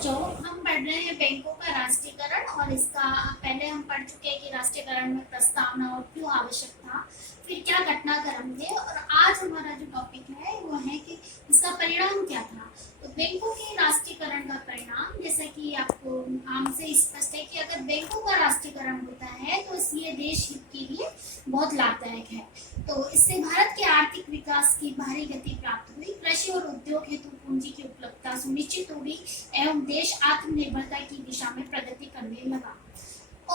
बच्चों, हम पढ़ रहे हैं बैंकों का राष्ट्रीयकरण और इसका पहले हम पढ़ चुके हैं कि राष्ट्रीयकरण में प्रस्तावना और क्यों आवश्यक था, फिर क्या घटनाक्रम थे और आज हमारा जो टॉपिक है वो है कि इसका परिणाम क्या था। तो बैंकों के राष्ट्रीयकरण का परिणाम, जैसा कि आपको आम से स्पष्ट है कि अगर बैंकों का राष्ट्रीयकरण होता है तो ये देश हित के लिए बहुत लाभदायक है। तो इससे भारत के आर्थिक विकास की भारी गति प्राप्त हुई, कृषि और उद्योग हेतु पूंजी की उपलब्धता सुनिश्चित हो गई एवं देश आत्मनिर्भरता की दिशा में प्रगति करने लगा।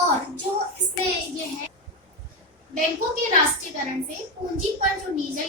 और जो इसमें ये है, बैंकों के राष्ट्रीयकरण से पूंजी पर जो निजी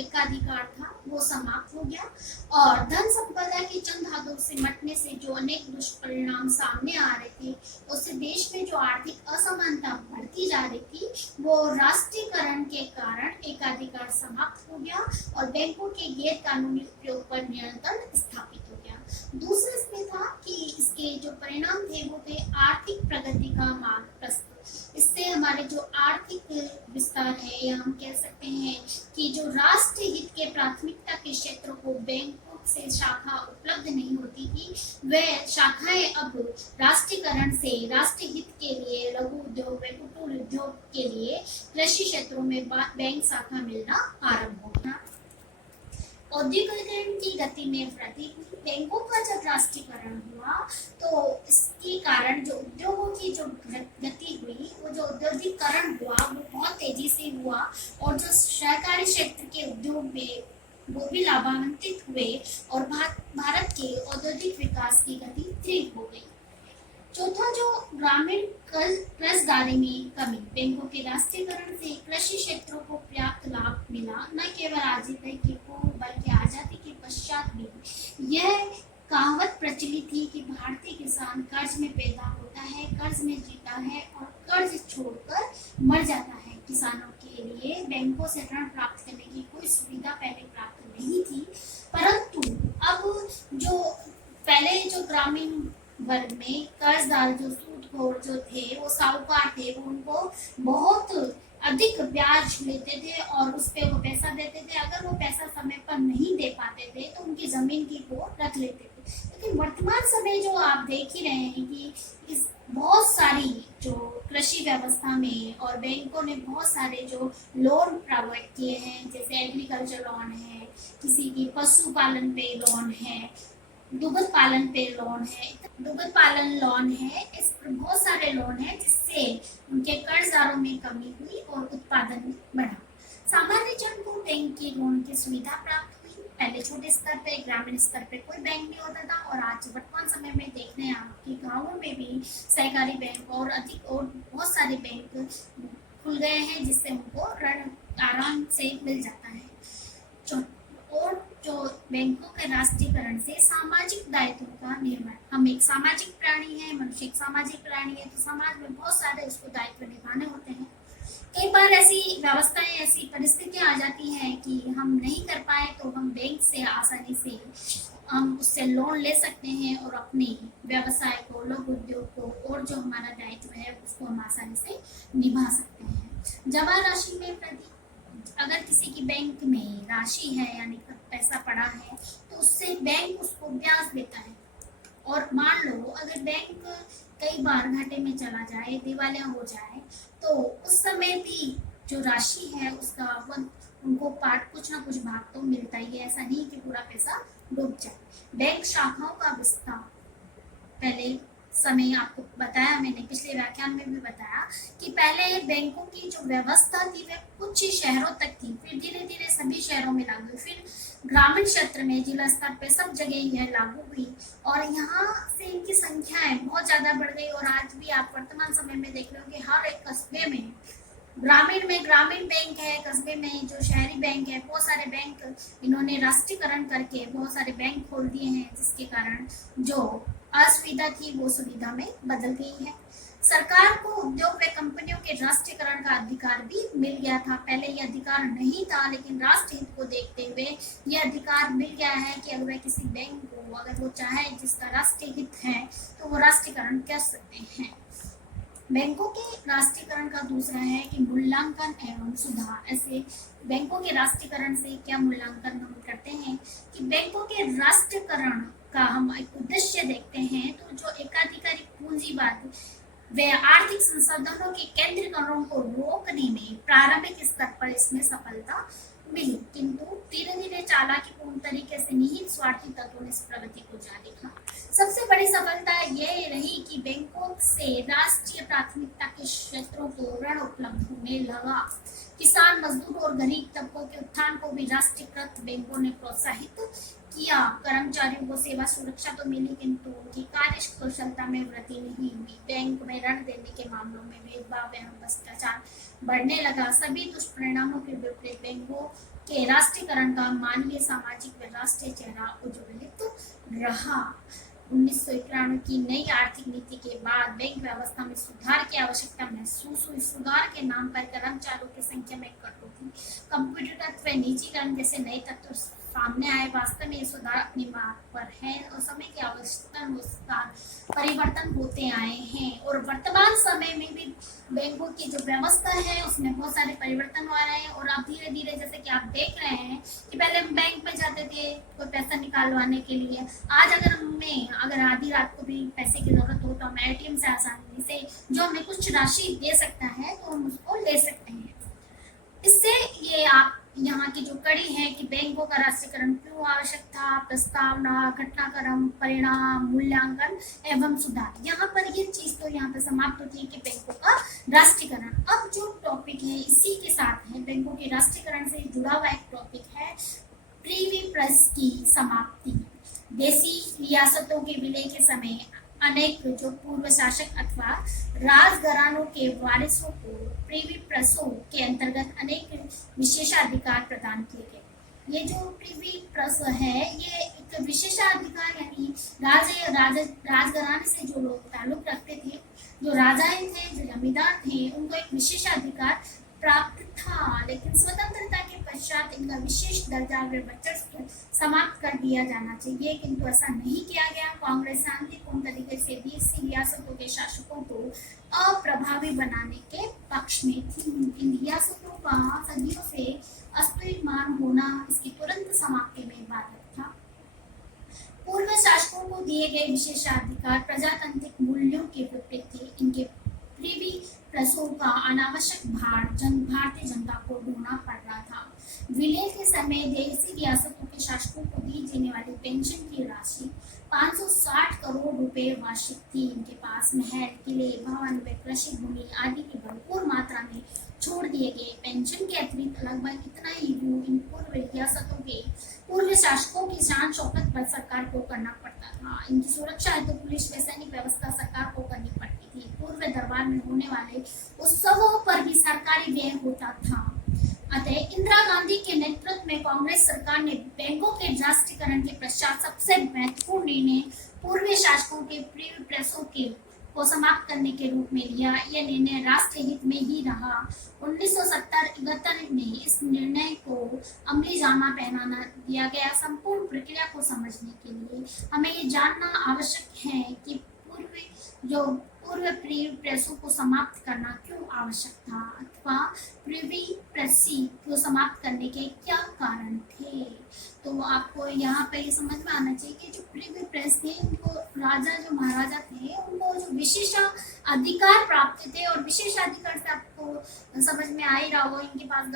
एकाधिकार था वो समाप्त हो गया और धन संपदा के चंद हाथों से मटने से जो अनेक दुष्परिणाम सामने आ रहे थे, उससे देश में जो आर्थिक असमानता बढ़ती जा रही थी वो राष्ट्रीयकरण के कारण एकाधिकार समाप्त हो गया और बैंकों के गैर कानूनी उपयोग पर नियंत्रण स्थापित हो गया। दूसरा इसमें था कि इसके जो परिणाम थे वो थे आर्थिक प्रगति का मार्ग प्रशस्त। इससे हमारे जो आर्थिक विस्तार है, या हम कह सकते हैं कि जो राष्ट्र हित के प्राथमिकता के क्षेत्रों को बैंकों से शाखा उपलब्ध नहीं होती थी, वह शाखाएं अब राष्ट्रीयकरण से राष्ट्र हित के लिए, लघु उद्योग व कुटीर उद्योग के लिए कृषि क्षेत्रों में बैंक शाखा मिलना आरंभ हो गया। औद्योगिकरण की गति में वृद्धि हुई। बैंकों का जब राष्ट्रीयकरण हुआ तो इसके कारण जो उद्योगों की जो गति हुई, वो जो औद्योगिकरण हुआ वो बहुत तेजी से हुआ और जो सहकारी क्षेत्र के उद्योग में वो भी लाभान्वित हुए और भारत के औद्योगिक विकास की गति तीव्र हो गई। चौथा, जो ग्रामीण कर्जदारी में कमी, बैंकों के राष्ट्रीयकरण से कृषि क्षेत्रों को पर्याप्त लाभ मिला, न केवल आजादी की पूर्व बल्कि आजादी के पश्चात भी। यह कहावत प्रचलित थी कि भारतीय किसान कर्ज में पैदा होता है, कर्ज में जीता है और कर्ज छोड़कर मर जाता है। किसानों के लिए बैंकों से ऋण प्राप्त करने की कोई सुविधा पहले प्राप्त नहीं थी, परंतु अब जो पहले जो ग्रामीण वर्ग में कर्जदार जो सूदखोर जो थे, वो साहूकार थे, वो उनको बहुत अधिक ब्याज लेते थे और उस पे वो पैसा देते थे। अगर वो पैसा समय पर नहीं दे पाते थे तो उनकी जमीन की वो रख लेते थे। लेकिन वर्तमान समय जो आप देख ही रहे हैं कि इस बहुत सारी जो कृषि व्यवस्था में और बैंकों ने बहुत सारे जो लोन प्रोवाइड किए हैं, जैसे एग्रीकल्चर लोन है, किसी की पशुपालन पे लोन है, दुग्ध पालन पे लोन है, दुग्ध पालन लोन है, इस पर बहुत सारे लोन है जिससे उनके कर्जदारों में कमी हुई और उत्पादन बढ़ा। सामान्य जन को बैंक की लोन की सुविधा प्राप्त हुई। पहले छोटे स्तर पे, ग्रामीण स्तर पे कोई बैंक नहीं होता था और आज वर्तमान समय में देख रहे हैं आप कि गाँवों में भी सहकारी बैंक और अधिक और बहुत सारे बैंक खुल गए हैं जिससे उनको ऋण आराम से मिल जाता है। और जो बैंकों के राष्ट्रीयकरण से सामाजिक दायित्वों का निर्माण, हम एक सामाजिक प्राणी है, मनुष्य एक सामाजिक प्राणी है, तो समाज में बहुत सारे उसको दायित्व निभाने होते हैं। कई बार ऐसी व्यवस्थाएं, ऐसी परिस्थितियां आ जाती हैं कि हम नहीं कर पाए तो हम बैंक से आसानी से हम उससे लोन ले सकते हैं और अपने व्यवसाय को, लघु उद्योग को और जो हमारा दायित्व है उसको हम आसानी से निभा सकते हैं। जमा राशि में वृद्धि, अगर किसी की बैंक में राशि है यानी पैसा पड़ा है तो उससे बैंक उसको ब्याज देता है। और मान लो अगर बैंक कई बार घाटे में चला जाए, दिवालिया हो जाए, तो उस समय भी जो राशि है उसका उनको पार्ट कुछ ना कुछ भाग तो मिलता ही है, ऐसा नहीं कि पूरा पैसा डूब जाए। बैंक शाखाओं का विस्तार, पहले समय आपको बताया, मैंने पिछले व्याख्यान में भी बताया कि पहले बैंकों की जो व्यवस्था थी वह कुछ ही शहरों तक थी, फिर धीरे धीरे सभी शहरों में लागू हुई, फिर ग्रामीण क्षेत्र में, जिला स्तर पे सब जगह यह लागू हुई और यहाँ से इनकी संख्याएं बहुत ज्यादा बढ़ गई। और आज भी आप वर्तमान समय में देख रहे हो कि हर एक कस्बे में ग्रामीण बैंक है, कस्बे में जो शहरी बैंक है, बहुत सारे बैंक इन्होंने राष्ट्रीयकरण करके बहुत सारे बैंक खोल दिए हैं, जिसके कारण जो असुविधा थी वो सुविधा में बदल गई है। सरकार को उद्योग व कंपनियों के राष्ट्रीयकरण का अधिकार भी मिल गया था। पहले ये अधिकार नहीं था, लेकिन राष्ट्र हित को देखते हुए ये अधिकार मिल गया है कि अगर वह किसी बैंक को, अगर वो चाहे जिसका राष्ट्रीय हित है तो वो राष्ट्रीयकरण कर सकते हैं। बैंकों के राष्ट्रीयकरण का दूसरा है कि मूल्यांकन एवं सुधार। ऐसे बैंकों के राष्ट्रीयकरण से क्या मूल्यांकन हम करते हैं कि बैंकों के राष्ट्रीयकरण का हम एक उद्देश्य देखते हैं वे आर्थिक संसाधनों के केंद्रीकरण को रोकने में प्रारंभिक स्तर पर इसमें सफलता मिली, किंतु धीरे धीरे चालाकीपूर्ण तरीके से निहित स्वार्थी तत्वों ने इस प्रगति को जारी रखा। सबसे बड़ी सफलता यह रही कि बैंकों से राष्ट्रीय प्राथमिकता के क्षेत्रों को ऋण उपलब्ध होने लगा। किसान, मजदूर और गरीब तबकों के उत्थान को भी राष्ट्रीयकृत बैंकों ने प्रोत्साहित किया। कर्मचारियों को सेवा सुरक्षा तो मिली, किंतु उनकी कार्यकुशलता में वृद्धि नहीं हुई। बैंक में ऋण देने के मामलों में भेदभाव एवं भ्रष्टाचार बढ़ने लगा। सभी दुष्परिणामों के विपरीत बैंकों के राष्ट्रीयकरण का मानवीय, सामाजिक व राष्ट्रीय चेहरा उज्ज्वलित रहा। 1991 की नई आर्थिक नीति के बाद बैंक व्यवस्था में सुधार की आवश्यकता महसूस हुई। सुधार के नाम पर कर्मचारियों की संख्या में कटौती, कंप्यूटरीकृत व निजीकरण जैसे नए तत्व सामने आए। वास्तव में ये सुधार अपनी मार्ग पर है और समय की आवश्यकता अनुसार परिवर्तन होते आए हैं, और वर्तमान समय में भी बैंकों की जो व्यवस्था है उसमें बहुत सारे परिवर्तन हो रहे हैं। और अब धीरे धीरे, जैसे कि आप देख रहे हैं कि पहले हम बैंक में जाते थे कोई पैसा निकालवाने के लिए, आज अगर आधी रात को भी पैसे की जरूरत हो तो हम एटीएम से आसानी से, जो हमें कुछ राशि दे सकता है, तो हम उसको ले सकते हैं। इससे ये आप यहाँ की जो कड़ी है कि बैंकों का राष्ट्रीयकरण क्यों आवश्यक था, प्रस्तावना, घटनाक्रम, परिणाम, मूल्यांकन एवं सुधार, यहाँ पर ये चीज तो यहाँ पे समाप्त होती है कि बैंकों का राष्ट्रीयकरण। अब जो टॉपिक है इसी के साथ है, बैंकों के राष्ट्रीयकरण से जुड़ा हुआ एक टॉपिक है प्रीवी प्रेस की समाप्ति। देसी रियासतों के विलय के समय अनेक जो पूर्व शासक अथवा राजघरानों के वारिसों को प्रीवी प्रेसों के अंतर्गत अनेक विशेषाधिकार प्रदान किए गए। ये जो प्रीवी प्रेस है, ये एक विशेषाधिकार, यानी राजघराने से जो लोग ताल्लुक रखते थे, जो राजाएं थे, जो जमींदार थे, उनको एक विशेषाधिकार प्राप्त था। लेकिन स्वतंत्रता के पश्चात इनका विशेष दर्जा व वर्चस्व समाप्त कर दिया जाना चाहिए, किंतु ऐसा नहीं किया गया। कांग्रेस शांतिपूर्ण तरीके से देसी रियासतों के शासकों को अप्रभावी बनाने के पक्ष में थी। इन रियासतों का सदियों से अस्तित्वमान होना इसकी तुरंत समाप्ति में बाधक था। पूर्व शासकों को दिए गए विशेषाधिकार प्रजातांत्रिक मूल्यों के विपरीत थे। इनके प्रीवी प्रेसों का अनावश्यक भार भारतीय जनता को ढोना पड़ रहा था। विलय के समय देसी रियासतों के शासकों को दी जाने वाली पेंशन की राशि 560 करोड़ रुपए वार्षिक थी। इनके पास महल, किले, भवन व कृषि भूमि आदि की भरपूर मात्रा में छोड़ दिए गए। पेंशन के अतिरिक्त लगभग इतना ही इन पूर्व रियासतों के पूर्व शासकों की शान शौकत पर सरकार को करना पड़ता था। इनकी सुरक्षा हेतु पुलिस व सैनिक व्यवस्था सरकार को करनी पड़ती थी। पूर्व दरबार में होने वाले उत्सवों पर भी सरकारी व्यय होता था। अतः इंदिरा गांधी के नेतृत्व में कांग्रेस सरकार ने बैंकों के राष्ट्रीयकरण के पश्चात सबसे महत्वपूर्ण निर्णय पूर्व शासकों के प्रीवी प्रेसों को समाप्त करने के रूप में लिया। यह निर्णय राष्ट्रीय हित में ही रहा। 1970-71 में इस निर्णय को अमली जामा पहनाना दिया गया। संपूर्ण प्रक्रिया को समझने के लिए हमें ये जानना आवश्यक है कि पूर्व प्रीवी प्रेसों को समाप्त करना क्यों आवश्यक था, अथवा प्रीवी प्रेसी को समाप्त करने के क्या कारण थे। तो आपको यहाँ पे ये समझ में आना चाहिए कि जो प्रीवी प्रेस थे, उनको जो महाराजा थे, उनको जो विशेष अधिकार प्राप्त थे, और विशेष अधिकार से आपको समझ में आ ही रहा होगा, इनके पास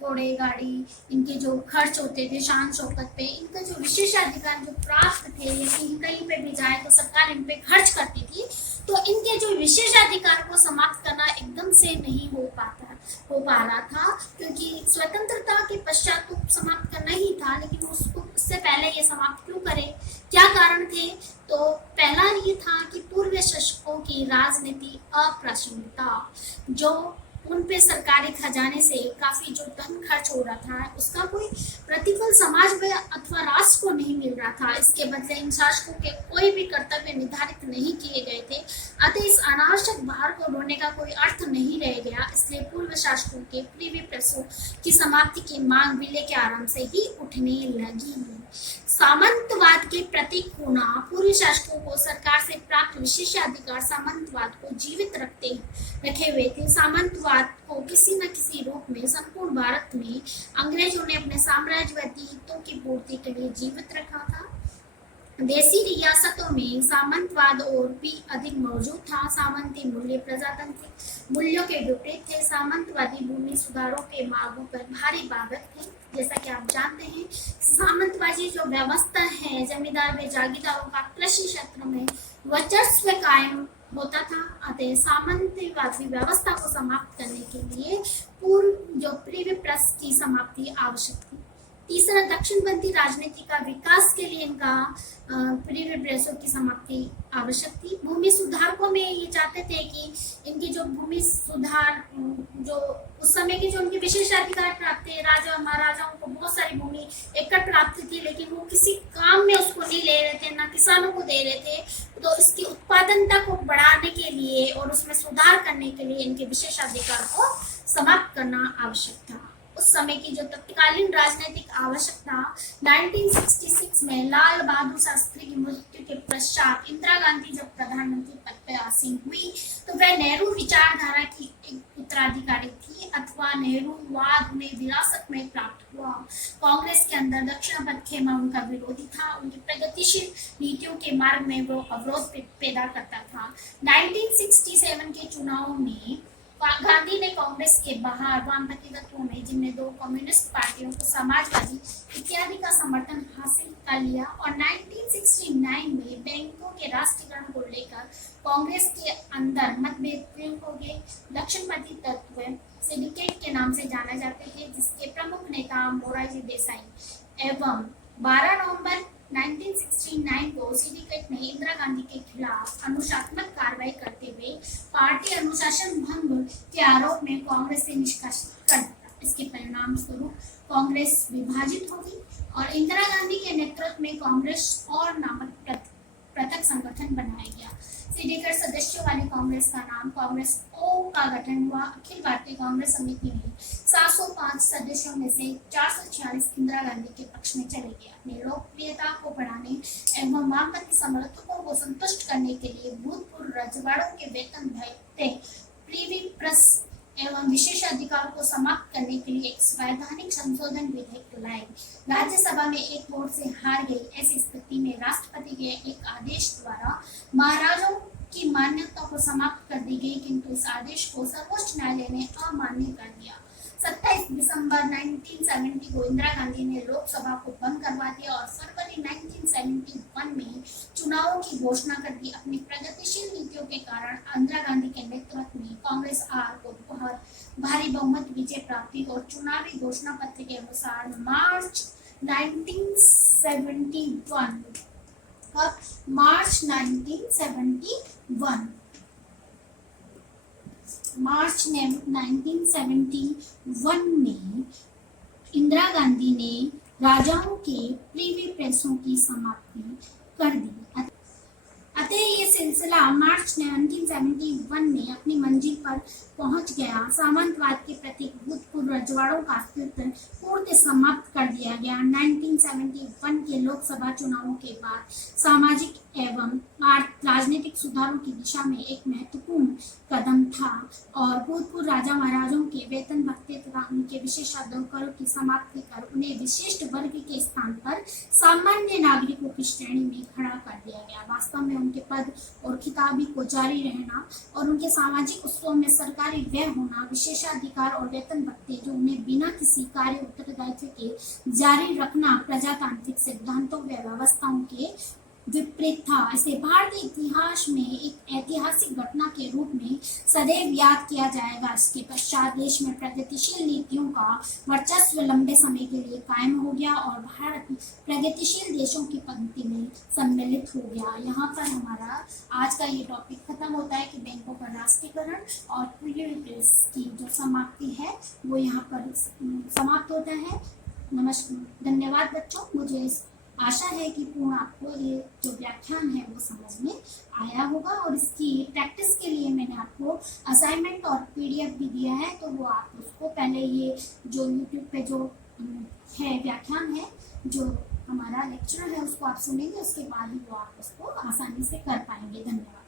घोड़े, गाड़ी, इनके जो खर्च होते थे शान शौकत पे, इनका जो विशेष अधिकार जो प्राप्त थे, या कहीं पे भी जाए तो सरकार इन पे खर्च करती थी। तो इनके जो विशेषाधिकार को समाप्त करना एकदम से नहीं हो पा रहा था, क्योंकि स्वतंत्रता के पश्चात तो समाप्त करना ही था, लेकिन उससे पहले ये समाप्त क्यों करें, क्या कारण थे। तो पहला ये था कि पूर्व शासकों की राजनीति अप्रासंगिकता, जो उन पे सरकारी खजाने से काफी जो धन खर्च हो रहा था, उसका कोई प्रतिफल समाज में अथवा राष्ट्र को नहीं मिल रहा था। इसके बदले इन शासकों के कोई भी कर्तव्य निर्धारित नहीं किए गए थे। अतः इस अनावश्यक भार को ढोने का कोई अर्थ नहीं रह गया। इसलिए पूर्व शासकों के प्रीवी प्रेसों की समाप्ति की मांग विलय के आरंभ से ही उठने लगी। सामंतवाद के प्रतीक होना, पूर्व शासकों को सरकार से प्राप्त विशेषाधिकार सामंतवाद को जीवित रखे हुए थे। सामंतवाद को किसी न किसी रूप में संपूर्ण भारत में अंग्रेजों ने अपने साम्राज्यवादी हितों की पूर्ति के लिए जीवित रखा था। देसी रियासतों में सामंतवाद और भी अधिक मौजूद था। सामंती मूल्य प्रजातांत्रिक मूल्यों के विपरीत थे। सामंतवादी भूमि सुधारों के मांगों पर भारी बाधक थे। जैसा कि आप जानते हैं, सामंतवादी जो व्यवस्था है, जमींदार व जागीरदारों का कृषि क्षेत्र में वर्चस्व कायम होता था। अतः सामंतवादी व्यवस्था को समाप्त करने के लिए पूर्व जो प्रीवी प्रेस की समाप्ति आवश्यक थी। तीसरा, दक्षिणपंथी राजनीति का विकास के लिए इनका प्रीवी प्रेसों की समाप्ति आवश्यक थी। भूमि सुधारकों में ये चाहते थे कि इनकी जो भूमि सुधार जो उस समय के जो उनके विशेषाधिकार प्राप्त थे, राजा महाराजाओं को बहुत सारी भूमि एकड़ प्राप्त थी, लेकिन वो किसी काम में उसको नहीं ले रहे थे, ना किसानों को दे रहे थे। तो इसकी उत्पादनता को बढ़ाने के लिए और उसमें सुधार करने के लिए इनके विशेषाधिकार को समाप्त करना आवश्यक था। उस समय की जो तत्कालीन राजनीतिक आवश्यकता 1966 में लाल बहादुर शास्त्री की मृत्यु के पश्चात इंदिरा गांधी जब प्रधानमंत्री पद पर आसीन हुई, तो वह नेहरू विचारधारा की एक उत्तराधिकारी थी अथवा नेहरूवाद उन्हें विरासत में प्राप्त हुआ। कांग्रेस के अंदर दक्षिणापंथ खेमा उनका विरोधी था। उनकी प्रगतिशील नीतियों के मार्ग में वो अवरोध पैदा करता था। 1967 के चुनाव में गांधी ने कांग्रेस के बाहर वामपंथी तत्वों में, जिनमें दो कम्युनिस्ट पार्टियों को समाजवादी इत्यादि का समर्थन हासिल कर लिया, और 1969 में बैंकों के राष्ट्रीयकरण को लेकर कांग्रेस के अंदर मतभेद तीव्र हो गए। दक्षिणपंथी तत्व सिंडिकेट के नाम से जाने जाते थे, जिसके प्रमुख नेता मोरारजी देसाई एवं 12 नवंबर 1969 को सिंडिकेट ने इंदिरा गांधी के खिलाफ अनुशासनात्मक कार्रवाई करते हुए पार्टी अनुशासन भंग के आरोप में कांग्रेस से निष्कासित कर दिया। इसके परिणाम स्वरूप कांग्रेस विभाजित हो गई और इंदिरा गांधी के नेतृत्व में कांग्रेस और नामक पृथक संगठन बनाया गया। सिंडिकेट सदस्यों वाली कांग्रेस का नाम कांग्रेस ओ का गठन हुआ। अखिल भारतीय कांग्रेस समिति में 705 सदस्यों में से 446 इंदिरा गांधी के पक्ष में चले गए। अपनी लोकप्रियता को बढ़ाने एवं वामपंथी समर्थकों को संतुष्ट करने के लिए भूतपूर्व रजवाड़ों के वेतन भत्ते, प्रीवी प्रेस एवं विशेषाधिकार को समाप्त करने के लिए एक संवैधानिक संशोधन विधेयक लाए। राज्यसभा में एक वोट से हार गई। ऐसी स्थिति में राष्ट्रपति के एक आदेश द्वारा महाराजाओं की मान्यता को समाप्त कर दी गई, किंतु इस आदेश को सर्वोच्च न्यायालय ने अमान्य कर दिया। 27 दिसंबर 1970 को इंदिरा गांधी ने लोकसभा को भंग करवा दिया और फरवरी 1971 में चुनावों की घोषणा कर दी। अपनी प्रगतिशील नीतियों के कारण इंदिरा गांधी के नेतृत्व में कांग्रेस आर को बहुत भारी बहुमत विजय प्राप्ति और चुनावी घोषणा पत्र के अनुसार मार्च 1971 में इंदिरा गांधी ने राजाओं के प्रीवी प्रेसों की समाप्ति कर दी। अतः ये सिलसिला मार्च 1971 में अपनी मंजिल पर पहुंच गया। सामंतवाद के प्रतीक भूतपूर्व रजवाड़ों का अस्तित्व पूर्णतः समाप्त कर दिया गया। 1971 के लोकसभा चुनावों के बाद सामाजिक एवं राजनीतिक सुधारों की दिशा में एक महत्वपूर्ण कदम था और भूतपूर्व राजा महाराजाओं के वेतन भत्ते तथा उनके विशेषाधिकारों की समाप्ति कर उन्हें विशिष्ट वर्ग के स्थान पर सामान्य नागरिकों की श्रेणी में खड़ा कर दिया गया। वास्तव में उनके पद और खिताबी को जारी रहना और उनके सामाजिक उत्सवों में सरकारी व्यय होना, विशेषाधिकार और वेतन भत्ते जो उन्हें बिना किसी कार्य उत्तरदायित्व के जारी रखना प्रजातांत्रिक सिद्धांतों व व्यवस्थाओं के विपरीत था। इसे भारतीय इतिहास में एक ऐतिहासिक घटना के रूप में सदैव याद किया जाएगा। इसके पश्चात देश में प्रगतिशील नीतियों का वर्चस्व लंबे समय के लिए कायम हो गया और भारत प्रगतिशील देशों की पंक्ति में सम्मिलित हो गया। यहाँ पर हमारा आज का ये टॉपिक खत्म होता है कि बैंकों का राष्ट्रीयकरण और प्रीवी प्रेस की जो समाप्ति है वो यहाँ पर समाप्त होता है। नमस्कार, धन्यवाद बच्चों। मुझे आशा है कि पूर्ण आपको ये जो व्याख्यान है वो समझ में आया होगा और इसकी प्रैक्टिस के लिए मैंने आपको असाइनमेंट और पीडीएफ भी दिया है, तो वो आप उसको पहले ये जो यूट्यूब पे जो है व्याख्यान है जो हमारा लेक्चर है उसको आप सुनेंगे, उसके बाद ही वो आप उसको आसानी से कर पाएंगे। धन्यवाद।